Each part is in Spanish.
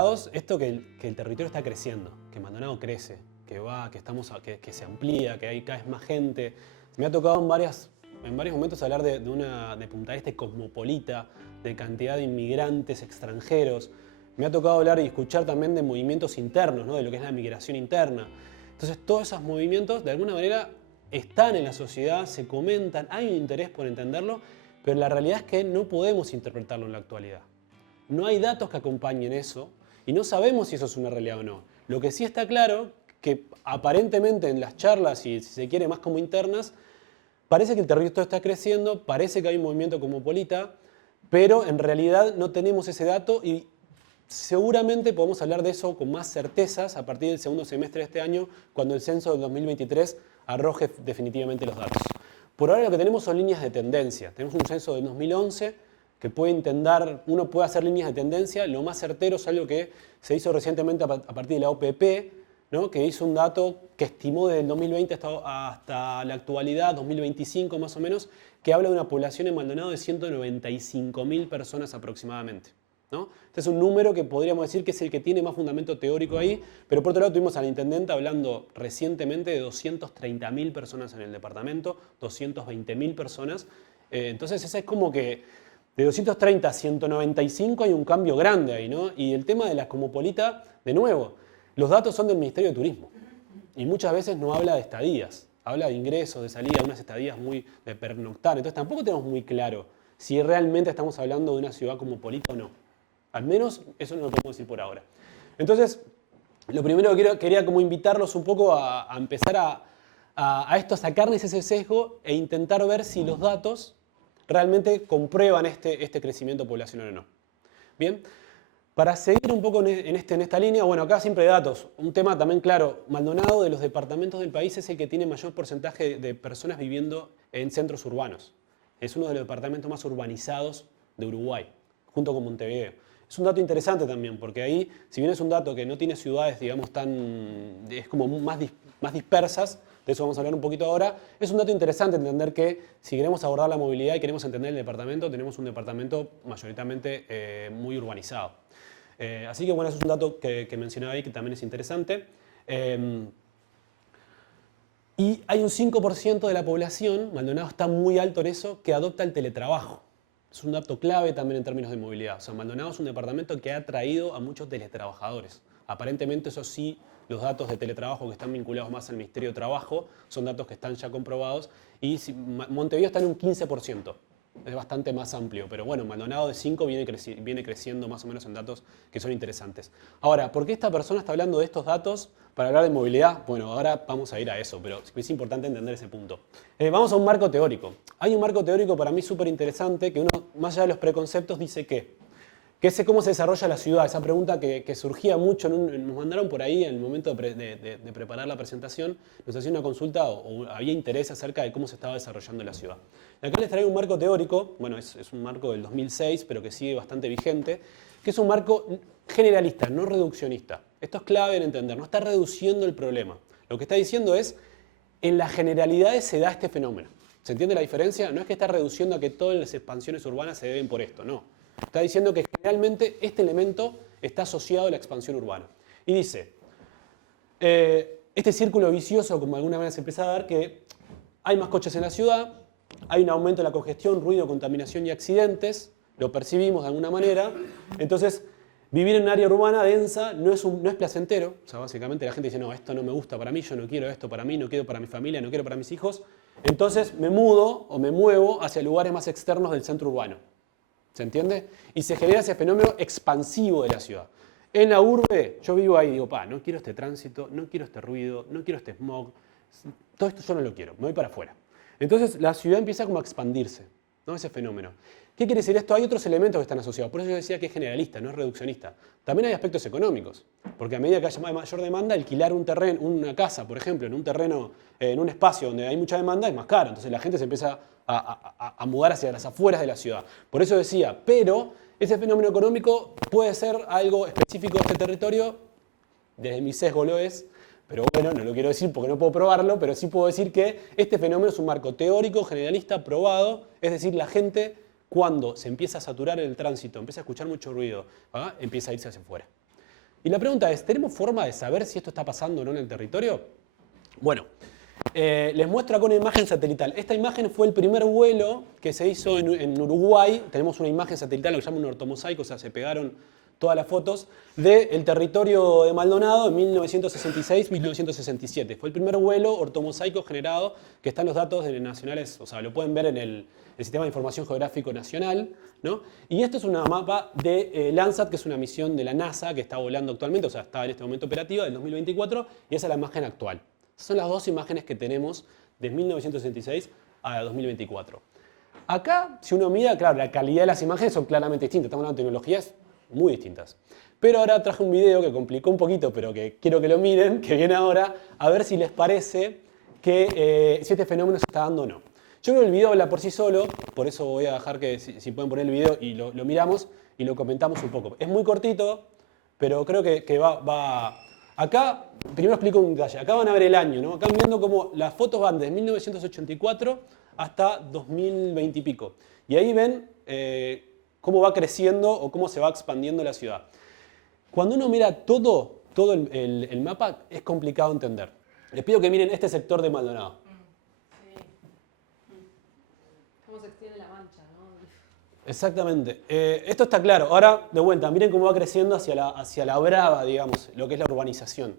lados esto que el territorio está creciendo, que Maldonado crece, que se amplía, que hay cada vez más gente. Me ha tocado en varios momentos hablar de Punta del Este cosmopolita, de cantidad de inmigrantes extranjeros. Me ha tocado hablar y escuchar también de movimientos internos, ¿no? De lo que es la migración interna. Entonces, todos esos movimientos, de alguna manera, están en la sociedad, se comentan, hay un interés por entenderlo, pero la realidad es que no podemos interpretarlo en la actualidad. No hay datos que acompañen eso y no sabemos si eso es una realidad o no. Lo que sí está claro, que aparentemente en las charlas, y si se quiere más como internas, parece que el territorio está creciendo, parece que hay un movimiento cosmopolita, pero en realidad no tenemos ese dato y seguramente podemos hablar de eso con más certezas a partir del segundo semestre de este año, cuando el censo del 2023 arroje definitivamente los datos. Por ahora lo que tenemos son líneas de tendencia. Tenemos un censo del 2011 que puede intentar, uno puede hacer líneas de tendencia. Lo más certero es algo que se hizo recientemente a partir de la OPP, ¿no? Que hizo un dato que estimó desde el 2020 hasta la actualidad, 2025 más o menos, que habla de una población en Maldonado de 195.000 personas aproximadamente, ¿no? Este es un número que podríamos decir que es el que tiene más fundamento teórico ahí, pero por otro lado tuvimos al intendente hablando recientemente de 230.000 personas en el departamento, 220.000 personas. Entonces esa es como que de 230 a 195 hay un cambio grande ahí, ¿no? Y el tema de la cosmopolita, de nuevo, los datos son del Ministerio de Turismo y muchas veces no habla de estadías, habla de ingresos, de salida, unas estadías muy de pernoctar. Entonces tampoco tenemos muy claro si realmente estamos hablando de una ciudad cosmopolita o no. Al menos eso no lo podemos decir por ahora. Entonces, lo primero que quería como invitarlos un poco a empezar a esto, sacarles ese sesgo e intentar ver si los datos realmente comprueban este crecimiento poblacional o no. Bien, para seguir un poco en esta línea, bueno, acá siempre hay datos. Un tema también claro, Maldonado de los departamentos del país es el que tiene mayor porcentaje de personas viviendo en centros urbanos. Es uno de los departamentos más urbanizados de Uruguay, junto con Montevideo. Es un dato interesante también, porque ahí, si bien es un dato que no tiene ciudades, digamos, es como más dispersas, de eso vamos a hablar un poquito ahora, es un dato interesante entender que si queremos abordar la movilidad y queremos entender el departamento, tenemos un departamento mayoritariamente muy urbanizado. Así que bueno, eso es un dato que mencionaba ahí que también es interesante. Y hay un 5% de la población, Maldonado está muy alto en eso, que adopta el teletrabajo. Es un dato clave también en términos de movilidad. O sea, Maldonado es un departamento que ha atraído a muchos teletrabajadores. Aparentemente, eso sí, los datos de teletrabajo que están vinculados más al Ministerio de Trabajo son datos que están ya comprobados. Y Montevideo está en un 15%. Es bastante más amplio, pero bueno, Maldonado de 5 viene creciendo más o menos en datos que son interesantes. Ahora, ¿por qué esta persona está hablando de estos datos para hablar de movilidad? Bueno, ahora vamos a ir a eso, pero es importante entender ese punto. Vamos a un marco teórico. Hay un marco teórico para mí súper interesante que uno, más allá de los preconceptos, dice que es cómo se desarrolla la ciudad. Esa pregunta que surgía mucho, nos mandaron por ahí en el momento de preparar la presentación, nos hacía una consulta o había interés acerca de cómo se estaba desarrollando la ciudad. Y acá les traigo un marco teórico, bueno, es un marco del 2006, pero que sigue bastante vigente, que es un marco generalista, no reduccionista. Esto es clave en entender, no está reduciendo el problema. Lo que está diciendo es, en las generalidades se da este fenómeno. ¿Se entiende la diferencia? No es que está reduciendo a que todas las expansiones urbanas se deben por esto, no. Está diciendo que generalmente este elemento está asociado a la expansión urbana. Y dice, este círculo vicioso, como alguna vez se empieza a dar, que hay más coches en la ciudad, hay un aumento de la congestión, ruido, contaminación y accidentes, lo percibimos de alguna manera. Entonces, vivir en un área urbana densa no es placentero. O sea, básicamente la gente dice, no, esto no me gusta para mí, yo no quiero esto para mí, no quiero para mi familia, no quiero para mis hijos. Entonces me mudo o me muevo hacia lugares más externos del centro urbano. ¿Se entiende? Y se genera ese fenómeno expansivo de la ciudad. En la urbe, yo vivo ahí y digo, no quiero este tránsito, no quiero este ruido, no quiero este smog, todo esto yo no lo quiero, me voy para afuera. Entonces la ciudad empieza como a expandirse, ¿no? Ese fenómeno. ¿Qué quiere decir esto? Hay otros elementos que están asociados, por eso yo decía que es generalista, no es reduccionista. También hay aspectos económicos, porque a medida que haya mayor demanda, alquilar un terreno, una casa, por ejemplo, en un terreno, en un espacio donde hay mucha demanda, es más caro. Entonces la gente se empieza a mudar hacia las afueras de la ciudad. Por eso decía, pero ese fenómeno económico puede ser algo específico de este territorio, desde mi sesgo lo es, pero bueno, no lo quiero decir porque no puedo probarlo, pero sí puedo decir que este fenómeno es un marco teórico, generalista, probado, es decir, la gente cuando se empieza a saturar el tránsito, empieza a escuchar mucho ruido, empieza a irse hacia afuera. Y la pregunta es, ¿tenemos forma de saber si esto está pasando o no en el territorio? Bueno, les muestro acá una imagen satelital. Esta imagen fue el primer vuelo que se hizo en Uruguay. Tenemos una imagen satelital, lo que se llama un ortomosaico, o sea, se pegaron todas las fotos del territorio de Maldonado en 1966-1967. Fue el primer vuelo ortomosaico generado, que están los datos nacionales, o sea, lo pueden ver en el Sistema de Información Geográfico Nacional, ¿no? Y esto es una mapa de Landsat, que es una misión de la NASA que está volando actualmente, o sea, está en este momento operativa, del 2024, y esa es la imagen actual. Esas son las dos imágenes que tenemos de 1966 a 2024. Acá, si uno mira, claro, la calidad de las imágenes son claramente distintas. Estamos hablando de tecnologías muy distintas. Pero ahora traje un video que complicó un poquito, pero que quiero que lo miren, que viene ahora, a ver si les parece que si este fenómeno se está dando o no. Yo creo que el video habla por sí solo, por eso voy a dejar que si pueden poner el video y lo miramos y lo comentamos un poco. Es muy cortito, pero creo que va. Acá, primero explico un detalle. Acá van a ver el año, ¿no? Acá van viendo cómo las fotos van desde 1984 hasta 2020 y pico. Y ahí ven cómo va creciendo o cómo se va expandiendo la ciudad. Cuando uno mira todo el mapa, es complicado entender. Les pido que miren este sector de Maldonado. ¿Cómo se extiende la mancha, no? Exactamente. Esto está claro. Ahora, de vuelta, miren cómo va creciendo hacia la brava, digamos, lo que es la urbanización.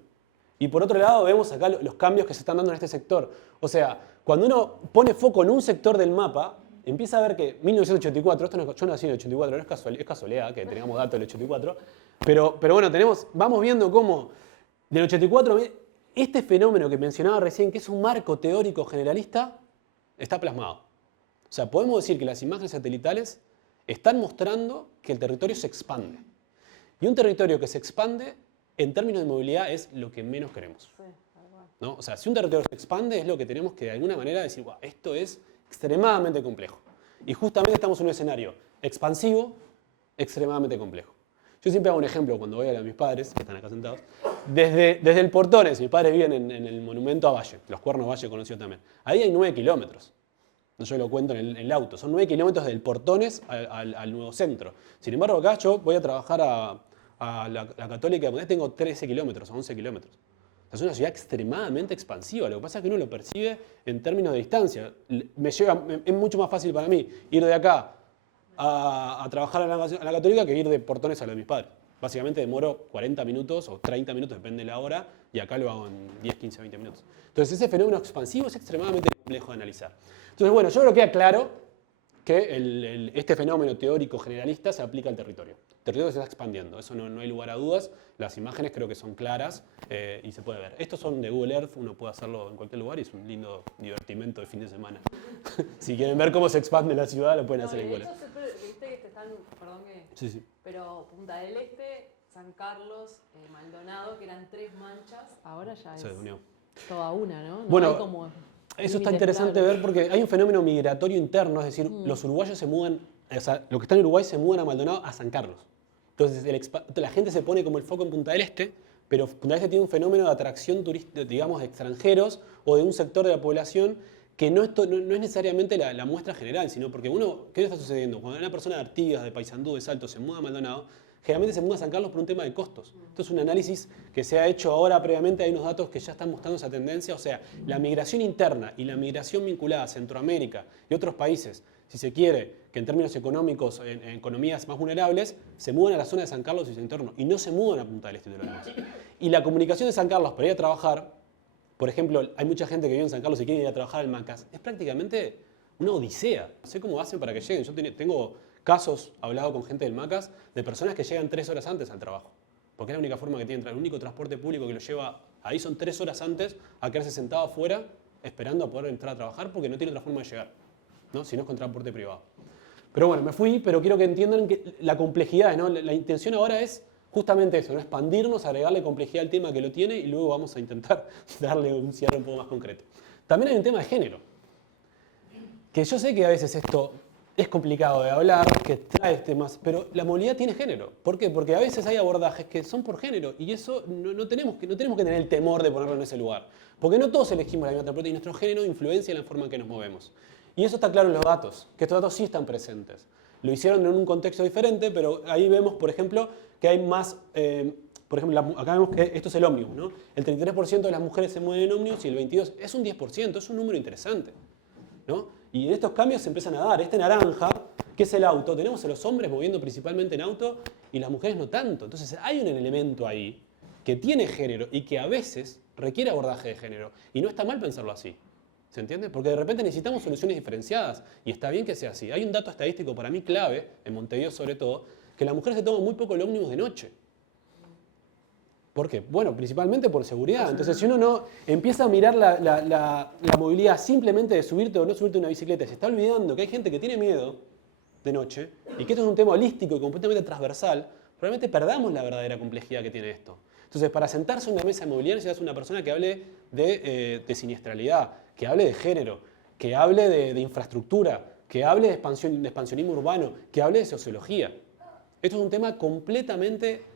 Y por otro lado, vemos acá los cambios que se están dando en este sector. O sea, cuando uno pone foco en un sector del mapa, empieza a ver que 1984, yo nací en el 84, no es casualidad que tengamos datos del 84, pero bueno, vamos viendo cómo del 84, este fenómeno que mencionaba recién, que es un marco teórico generalista, está plasmado. O sea, podemos decir que las imágenes satelitales están mostrando que el territorio se expande. Y un territorio que se expande, en términos de movilidad, es lo que menos queremos. ¿No? O sea, si un territorio se expande, es lo que tenemos que de alguna manera decir, wow, esto es extremadamente complejo. Y justamente estamos en un escenario expansivo, extremadamente complejo. Yo siempre hago un ejemplo cuando voy a mis padres, que están acá sentados, desde el Portones, mis padres viven en el monumento a Valle, los Cuernos Valle conocido también. Ahí hay 9 kilómetros. Yo lo cuento en el auto. Son 9 kilómetros del Portones al nuevo centro. Sin embargo, acá yo voy a trabajar a la Católica, donde tengo 13 kilómetros o 11 kilómetros. Es una ciudad extremadamente expansiva. Lo que pasa es que uno lo percibe en términos de distancia. Es mucho más fácil para mí ir de acá a trabajar a la Católica que ir de Portones a lo de mis padres. Básicamente demoro 40 minutos o 30 minutos, depende de la hora, y acá lo hago en 10, 15, 20 minutos. Entonces ese fenómeno expansivo es extremadamente complejo de analizar. Entonces, bueno, yo creo que queda claro que este fenómeno teórico generalista se aplica al territorio. El territorio se está expandiendo, eso no hay lugar a dudas. Las imágenes creo que son claras y se puede ver. Estos son de Google Earth, uno puede hacerlo en cualquier lugar y es un lindo divertimento de fin de semana. Si quieren ver cómo se expande la ciudad, lo pueden hacer en Google Earth. Viste que están, perdón que... Sí. Pero Punta del Este, San Carlos, Maldonado, que eran 3 manchas, ahora ya es toda una, ¿no? Bueno, hay como eso está interesante ver porque hay un fenómeno migratorio interno, es decir, los uruguayos se mudan, o sea, los que están en Uruguay se mudan a Maldonado, a San Carlos. Entonces la gente se pone como el foco en Punta del Este, pero Punta del Este tiene un fenómeno de atracción turística, digamos, de extranjeros o de un sector de la población que no es necesariamente la muestra general, sino porque ¿qué está sucediendo? Cuando una persona de Artigas, de Paysandú, de Salto se muda a Maldonado, generalmente se muda a San Carlos por un tema de costos. Esto es un análisis que se ha hecho ahora previamente, hay unos datos que ya están mostrando esa tendencia, o sea, la migración interna y la migración vinculada a Centroamérica y otros países, si se quiere, que en términos económicos, en economías más vulnerables, se mudan a la zona de San Carlos y su entorno, y no se mudan a Punta del Este y todo lo demás. Y la comunicación de San Carlos para ir a trabajar, por ejemplo, hay mucha gente que vive en San Carlos y quiere ir a trabajar al Macas, es prácticamente una odisea. No sé cómo hacen para que lleguen. Yo tengo casos, hablado con gente del Macas, de personas que llegan 3 horas antes al trabajo. Porque es la única forma que tienen. El único transporte público que los lleva ahí son 3 horas antes a quedarse sentado afuera esperando a poder entrar a trabajar porque no tiene otra forma de llegar, ¿no? Si no es con transporte privado. Pero bueno, me fui, pero quiero que entiendan que la complejidad, ¿no? La intención ahora es justamente eso, ¿no? Expandirnos, agregarle complejidad al tema que lo tiene y luego vamos a intentar darle un cierre un poco más concreto. También hay un tema de género, que yo sé que a veces esto es complicado de hablar, que trae temas, pero la movilidad tiene género. ¿Por qué? Porque a veces hay abordajes que son por género y eso no tenemos que tener el temor de ponerlo en ese lugar. Porque no todos elegimos la misma transporte y nuestro género influencia en la forma en que nos movemos. Y eso está claro en los datos, que estos datos sí están presentes. Lo hicieron en un contexto diferente, pero ahí vemos, por ejemplo, que hay más por ejemplo, acá vemos que esto es el ómnibus, ¿no? El 33% de las mujeres se mueven en ómnibus y el 22% es un 10%, es un número interesante, ¿no? Y en estos cambios se empiezan a dar. Este naranja, que es el auto, tenemos a los hombres moviendo principalmente en auto y las mujeres no tanto. Entonces hay un elemento ahí que tiene género y que a veces requiere abordaje de género. Y no está mal pensarlo así. ¿Se entiende? Porque de repente necesitamos soluciones diferenciadas y está bien que sea así. Hay un dato estadístico para mí clave, en Montevideo sobre todo, que las mujeres se toman muy poco el ómnibus de noche. ¿Por qué? Bueno, principalmente por seguridad. Entonces, si uno no empieza a mirar la movilidad simplemente de subirte o no subirte a una bicicleta, se está olvidando que hay gente que tiene miedo de noche y que esto es un tema holístico y completamente transversal, probablemente perdamos la verdadera complejidad que tiene esto. Entonces, para sentarse en una mesa de movilidad necesitas una persona que hable de siniestralidad, que hable de género, que hable de infraestructura, que hable de expansionismo urbano, que hable de sociología. Esto es un tema completamente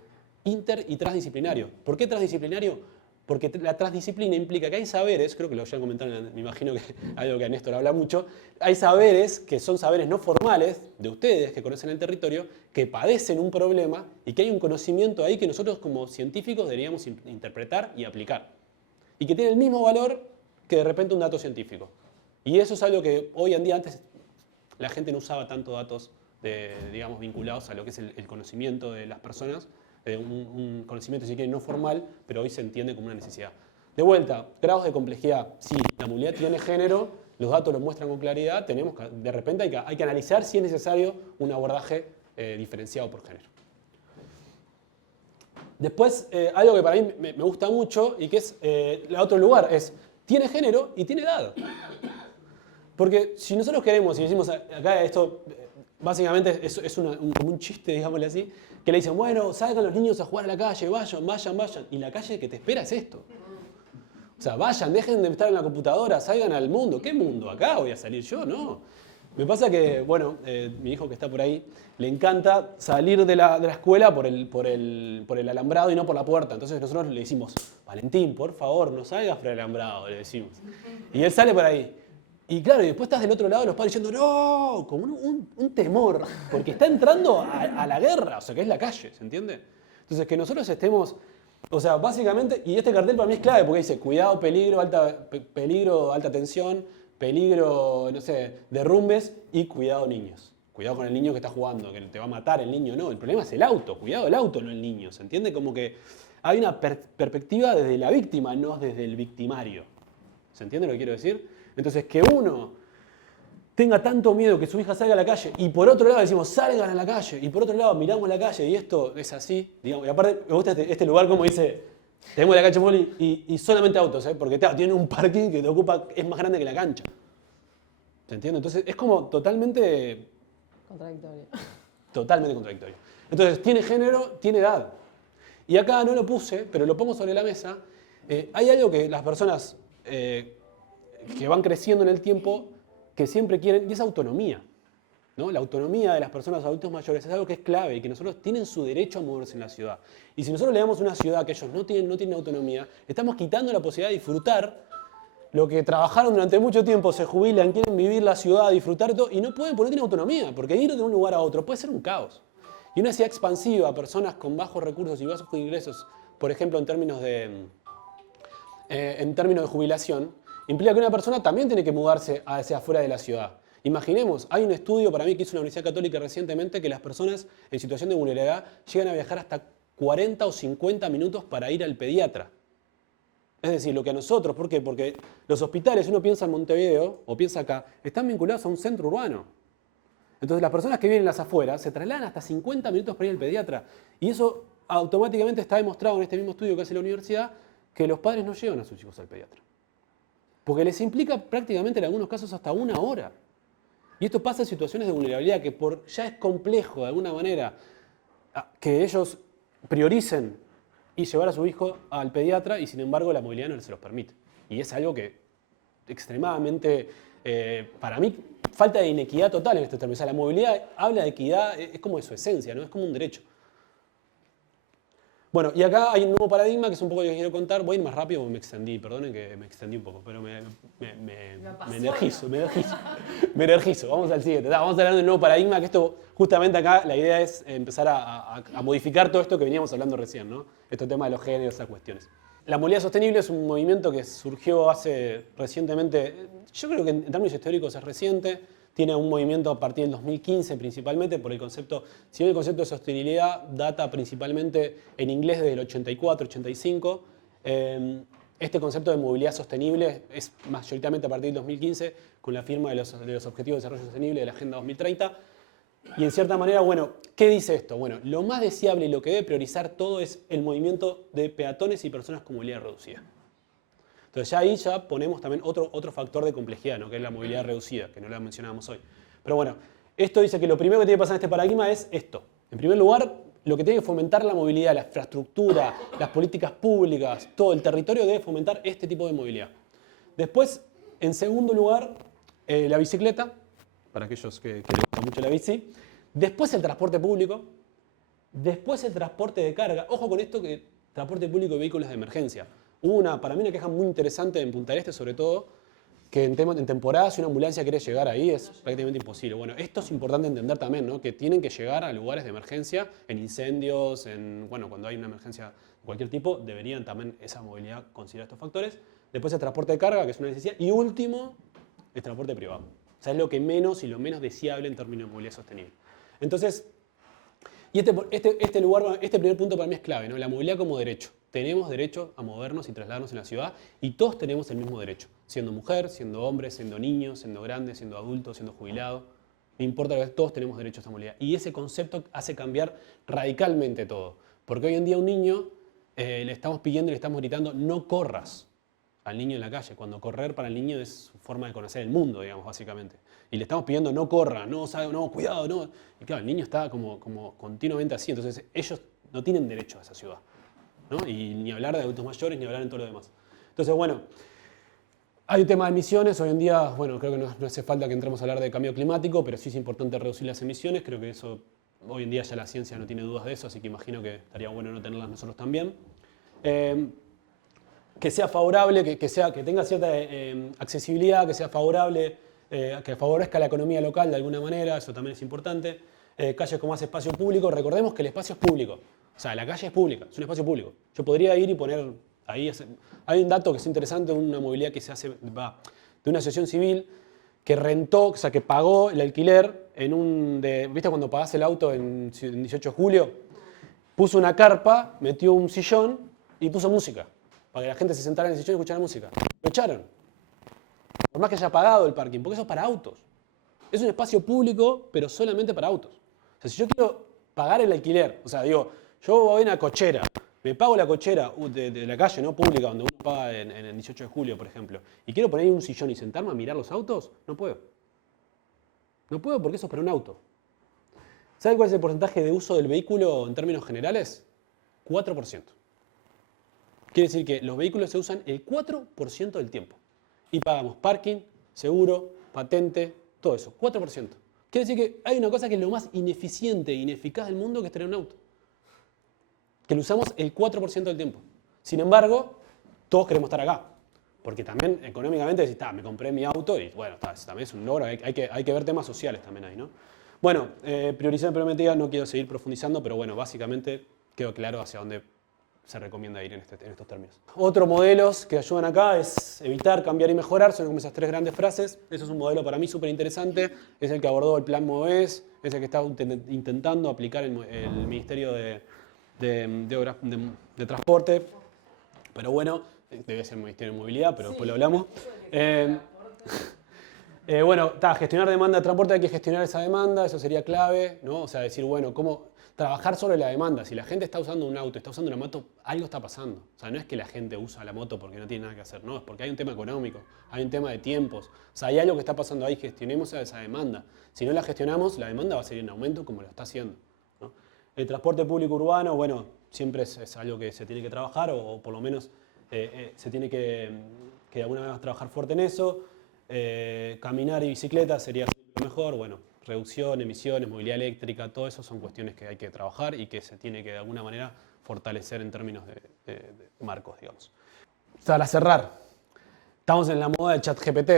inter y transdisciplinario. ¿Por qué transdisciplinario? Porque la transdisciplina implica que hay saberes, creo que lo ya comentaron, me imagino que algo que a Néstor habla mucho, hay saberes que son saberes no formales de ustedes que conocen el territorio, que padecen un problema y que hay un conocimiento ahí que nosotros como científicos deberíamos interpretar y aplicar. Y que tiene el mismo valor que de repente un dato científico. Y eso es algo que hoy en día, antes la gente no usaba tanto datos digamos, vinculados a lo que es el conocimiento de las personas, un conocimiento, si quieren, no formal, pero hoy se entiende como una necesidad. De vuelta, grados de complejidad. Sí, la movilidad tiene género, los datos lo muestran con claridad, de repente hay que analizar si es necesario un abordaje diferenciado por género. Después, algo que para mí me gusta mucho y que es el otro lugar, es, tiene género y tiene edad. Porque si nosotros queremos, y decimos acá esto, básicamente es como un chiste, digámosle así, que le dicen, bueno, salgan los niños a jugar a la calle, vayan. Y la calle que te espera es esto. O sea, vayan, dejen de estar en la computadora, salgan al mundo. ¿Qué mundo? ¿Acá voy a salir yo? No. Me pasa que, bueno, mi hijo que está por ahí, le encanta salir de la escuela por el alambrado y no por la puerta. Entonces nosotros le decimos, Valentín, por favor, no salgas por el alambrado, le decimos. Y él sale por ahí. Y claro, y después estás del otro lado, los padres diciendo, no, como un temor, porque está entrando a la guerra, o sea, que es la calle, ¿se entiende? Entonces, que nosotros estemos, o sea, básicamente, y este cartel para mí es clave, porque dice, cuidado, peligro, alta tensión, peligro, no sé, derrumbes, y cuidado niños. Cuidado con el niño que está jugando, que te va a matar el niño, no, el problema es el auto, cuidado el auto, no el niño, ¿se entiende? Como que hay una perspectiva desde la víctima, no desde el victimario. ¿Se entiende lo que quiero decir? Entonces, que uno tenga tanto miedo que su hija salga a la calle y por otro lado decimos, salgan a la calle, y por otro lado miramos la calle y esto es así, digamos, y aparte me gusta este lugar como dice, tenemos la cancha de vóley y solamente autos, porque tiene un parking que te ocupa, es más grande que la cancha. ¿Se entiende? Entonces, es como totalmente... Contradictorio. Totalmente contradictorio. Entonces, tiene género, tiene edad. Y acá no lo puse, pero lo pongo sobre la mesa. Hay algo que las personas... que van creciendo en el tiempo, que siempre quieren, y es autonomía, ¿no? La autonomía de las personas adultos mayores es algo que es clave y que nosotros tienen su derecho a moverse en la ciudad. Y si nosotros le damos una ciudad que ellos no tienen autonomía, estamos quitando la posibilidad de disfrutar lo que trabajaron durante mucho tiempo, se jubilan, quieren vivir la ciudad, disfrutar todo, y no pueden porque no tienen autonomía, porque ir de un lugar a otro puede ser un caos. Y una ciudad expansiva, personas con bajos recursos y bajos ingresos, por ejemplo, en términos de jubilación, implica que una persona también tiene que mudarse hacia afuera de la ciudad. Imaginemos, hay un estudio para mí que hizo la Universidad Católica recientemente que las personas en situación de vulnerabilidad llegan a viajar hasta 40 o 50 minutos para ir al pediatra. Es decir, lo que a nosotros, ¿por qué? Porque los hospitales, uno piensa en Montevideo o piensa acá, están vinculados a un centro urbano. Entonces las personas que viven en las afueras se trasladan hasta 50 minutos para ir al pediatra. Y eso automáticamente está demostrado en este mismo estudio que hace la universidad, que los padres no llevan a sus hijos al pediatra. Porque les implica prácticamente en algunos casos hasta 1 hora. Y esto pasa en situaciones de vulnerabilidad que ya es complejo de alguna manera que ellos prioricen y llevar a su hijo al pediatra y sin embargo la movilidad no se los permite. Y es algo que extremadamente, para mí, falta de inequidad total en este término. O sea, la movilidad habla de equidad, es como de su esencia, ¿no? Es como un derecho. Bueno, y acá hay un nuevo paradigma que es un poco lo que quiero contar. Voy a ir más rápido porque me extendí, perdonen que me extendí un poco, pero me energizo. Me energizo. Vamos al siguiente. Vamos a hablar del nuevo paradigma, que esto, justamente acá, la idea es empezar a modificar todo esto que veníamos hablando recién, ¿no? Este tema de los géneros, esas cuestiones. La movilidad sostenible es un movimiento que surgió hace recientemente, yo creo que en términos históricos es reciente, tiene un movimiento a partir del 2015 principalmente por el concepto, si bien el concepto de sostenibilidad data principalmente en inglés desde el 84, 85, este concepto de movilidad sostenible es mayoritariamente a partir del 2015 con la firma de los Objetivos de Desarrollo Sostenible de la Agenda 2030. Y en cierta manera, bueno, ¿qué dice esto? Bueno, lo más deseable y lo que debe priorizar todo es el movimiento de peatones y personas con movilidad reducida. Entonces ya ahí ya ponemos también otro factor de complejidad, ¿no? Que es la movilidad reducida, que no la mencionábamos hoy. Pero bueno, esto dice que lo primero que tiene que pasar en este paradigma es esto. En primer lugar, lo que tiene que fomentar la movilidad, la infraestructura, las políticas públicas, todo el territorio debe fomentar este tipo de movilidad. Después, en segundo lugar, la bicicleta, para aquellos que les gusta mucho la bici. Después el transporte público. Después el transporte de carga. Ojo con esto que transporte público y vehículos de emergencia. Hubo para mí una queja muy interesante en Punta del Este, sobre todo, que en temporada si una ambulancia quiere llegar ahí es prácticamente imposible. Bueno, esto es importante entender también, ¿no? Que tienen que llegar a lugares de emergencia, en incendios, bueno, cuando hay una emergencia de cualquier tipo, deberían también esa movilidad considerar estos factores. Después el transporte de carga, que es una necesidad. Y último, el transporte privado. O sea, es lo que menos y lo menos deseable en términos de movilidad sostenible. Entonces, y este primer punto para mí es clave, ¿no? La movilidad como derecho. Tenemos derecho a movernos y trasladarnos en la ciudad y todos tenemos el mismo derecho. Siendo mujer, siendo hombre, siendo niño, siendo grande, siendo adulto, siendo jubilado. No importa, todos tenemos derecho a esta movilidad. Y ese concepto hace cambiar radicalmente todo. Porque hoy en día a un niño le estamos pidiendo y le estamos gritando, no corras al niño en la calle, cuando correr para el niño es su forma de conocer el mundo, digamos, básicamente. Y le estamos pidiendo no corra, no, cuidado, no. Y claro, el niño está como continuamente así, entonces ellos no tienen derecho a esa ciudad, ¿no? Y ni hablar de adultos mayores, ni hablar en todo lo demás. Entonces, bueno, hay un tema de emisiones, hoy en día, bueno, creo que no hace falta que entremos a hablar de cambio climático, pero sí es importante reducir las emisiones, creo que eso, hoy en día ya la ciencia no tiene dudas de eso, así que imagino que estaría bueno no tenerlas nosotros también. Que sea favorable, que tenga cierta accesibilidad, que sea favorable, que favorezca la economía local de alguna manera, eso también es importante. Calles con más espacio público, recordemos que el espacio es público, o sea, la calle es pública, es un espacio público. Yo podría ir y poner ahí, hay un dato que es interesante, una movilidad que se hace de una asociación civil que rentó, o sea, que pagó el alquiler ¿viste cuando pagás el auto en 18 de julio? Puso una carpa, metió un sillón y puso música, para que la gente se sentara en el sillón y escuchara música. Lo echaron. Por más que haya pagado el parking, porque eso es para autos. Es un espacio público, pero solamente para autos. O sea, si yo quiero pagar el alquiler, o sea, digo, yo voy a una cochera, me pago la cochera de la calle, no pública, donde uno paga en el 18 de julio, por ejemplo, y quiero poner ahí un sillón y sentarme a mirar los autos, no puedo. No puedo porque eso es para un auto. ¿Saben cuál es el porcentaje de uso del vehículo en términos generales? 4%. Quiere decir que los vehículos se usan el 4% del tiempo. Y pagamos parking, seguro, patente, todo eso. 4%. Quiere decir que hay una cosa que es lo más ineficiente e ineficaz del mundo, que es tener un auto. Que lo usamos el 4% del tiempo. Sin embargo, todos queremos estar acá. Porque también económicamente decís, me compré mi auto y bueno, eso también es un logro. Hay que ver temas sociales también ahí, ¿no? Bueno, priorización prometida, no quiero seguir profundizando, pero bueno, básicamente quedó claro hacia dónde se recomienda ir en estos términos. Otros modelos que ayudan acá es evitar, cambiar y mejorar, son como esas tres grandes frases. Eso es un modelo para mí súper interesante, es el que abordó el Plan MOVES, es el que está intentando aplicar el Ministerio de Transporte, pero bueno, debe ser el Ministerio de Movilidad, pero después lo hablamos. Bueno, gestionar demanda de transporte, hay que gestionar esa demanda, eso sería clave, ¿no? O sea, decir, bueno, cómo trabajar sobre la demanda. Si la gente está usando un auto, está usando una moto, algo está pasando. O sea, no es que la gente usa la moto porque no tiene nada que hacer, no, es porque hay un tema económico, hay un tema de tiempos. O sea, hay algo que está pasando ahí, gestionemos esa demanda. Si no la gestionamos, la demanda va a seguir en aumento como lo está haciendo, ¿no? El transporte público urbano, bueno, siempre es algo que se tiene que trabajar o por lo menos se tiene que de alguna manera trabajar fuerte en eso. Caminar y bicicleta sería lo mejor, bueno, reducción, emisiones, movilidad eléctrica, todo eso son cuestiones que hay que trabajar y que se tiene que de alguna manera fortalecer en términos de marcos, digamos. Para cerrar, estamos en la moda del ChatGPT,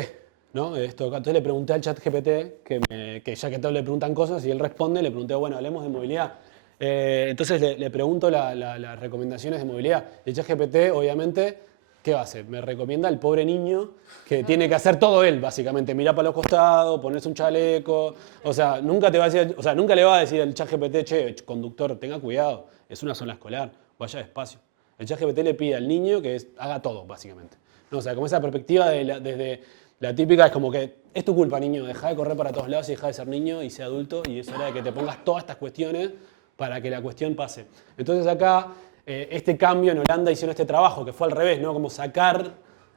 ¿no? Entonces le pregunté al ChatGPT, que ya que todos le preguntan cosas y él responde, le pregunté, bueno, hablemos de movilidad. Entonces le pregunto las recomendaciones de movilidad. El ChatGPT, obviamente, ¿qué va a hacer? Me recomienda al pobre niño que tiene que hacer todo él, básicamente. Mirar para los costados, ponerse un chaleco. O sea, nunca te va a decir, o sea, nunca le va a decir al ChatGPT, che, conductor, tenga cuidado, es una zona escolar, vaya despacio. El ChatGPT le pide al niño que haga todo, básicamente. No, o sea, como esa perspectiva desde la típica es como que es tu culpa, niño, deja de correr para todos lados y deja de ser niño y ser adulto y es hora de que te pongas todas estas cuestiones para que la cuestión pase. Entonces acá, este cambio en Holanda hicieron este trabajo, que fue al revés, ¿no? Como sacar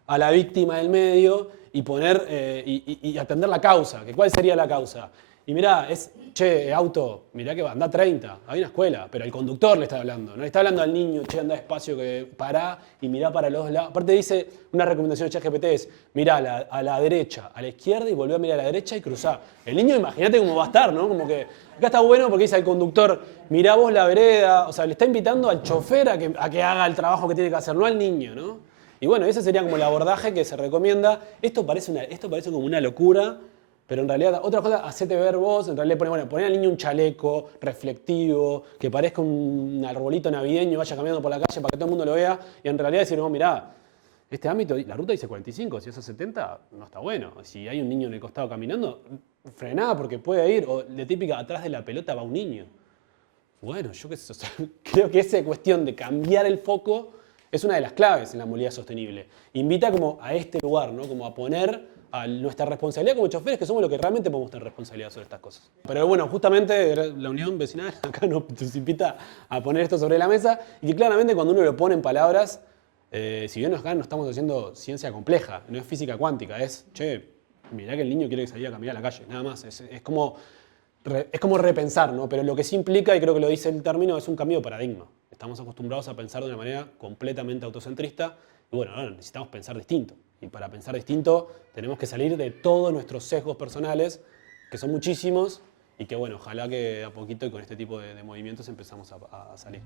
a la víctima del medio y poner y atender la causa. ¿Cuál sería la causa? Y mirá, che, auto, mirá que va, anda 30, hay una escuela, pero el conductor le está hablando, no le está hablando al niño, che, anda despacio, que pará y mirá para los lados. Aparte dice, una recomendación de ChatGPT es, mirá a la derecha, a la izquierda y volvé a mirar a la derecha y cruzá. El niño, imagínate cómo va a estar, ¿no? Como que acá está bueno porque dice al conductor, mirá vos la vereda, o sea, le está invitando al chofer a que haga el trabajo que tiene que hacer, no al niño, ¿no? Y bueno, ese sería como el abordaje que se recomienda. Esto parece como una locura, pero en realidad, otra cosa, hacete ver vos, en realidad poner al niño un chaleco reflectivo, que parezca un arbolito navideño, vaya caminando por la calle para que todo el mundo lo vea, y en realidad decir, no, mirá, este ámbito, la ruta dice 45, si es a 70, no está bueno. Si hay un niño en el costado caminando, frená porque puede ir, o de típica, atrás de la pelota va un niño. Bueno, yo qué sé, o sea, creo que esa cuestión de cambiar el foco es una de las claves en la movilidad sostenible. Invita como a este lugar, ¿no? Como a poner a nuestra responsabilidad como choferes, que somos los que realmente podemos tener responsabilidad sobre estas cosas. Pero bueno, justamente la Unión Vecinal acá nos invita a poner esto sobre la mesa y que claramente cuando uno lo pone en palabras, si bien acá no estamos haciendo ciencia compleja, no es física cuántica, es, che, mirá que el niño quiere salir a caminar a la calle, nada más. Es como repensar, ¿no? Pero lo que sí implica, y creo que lo dice el término, es un cambio de paradigma. Estamos acostumbrados a pensar de una manera completamente autocentrista y bueno, ahora necesitamos pensar distinto. Y para pensar distinto tenemos que salir de todos nuestros sesgos personales, que son muchísimos, y que bueno, ojalá que a poquito y con este tipo de movimientos empezamos a salir.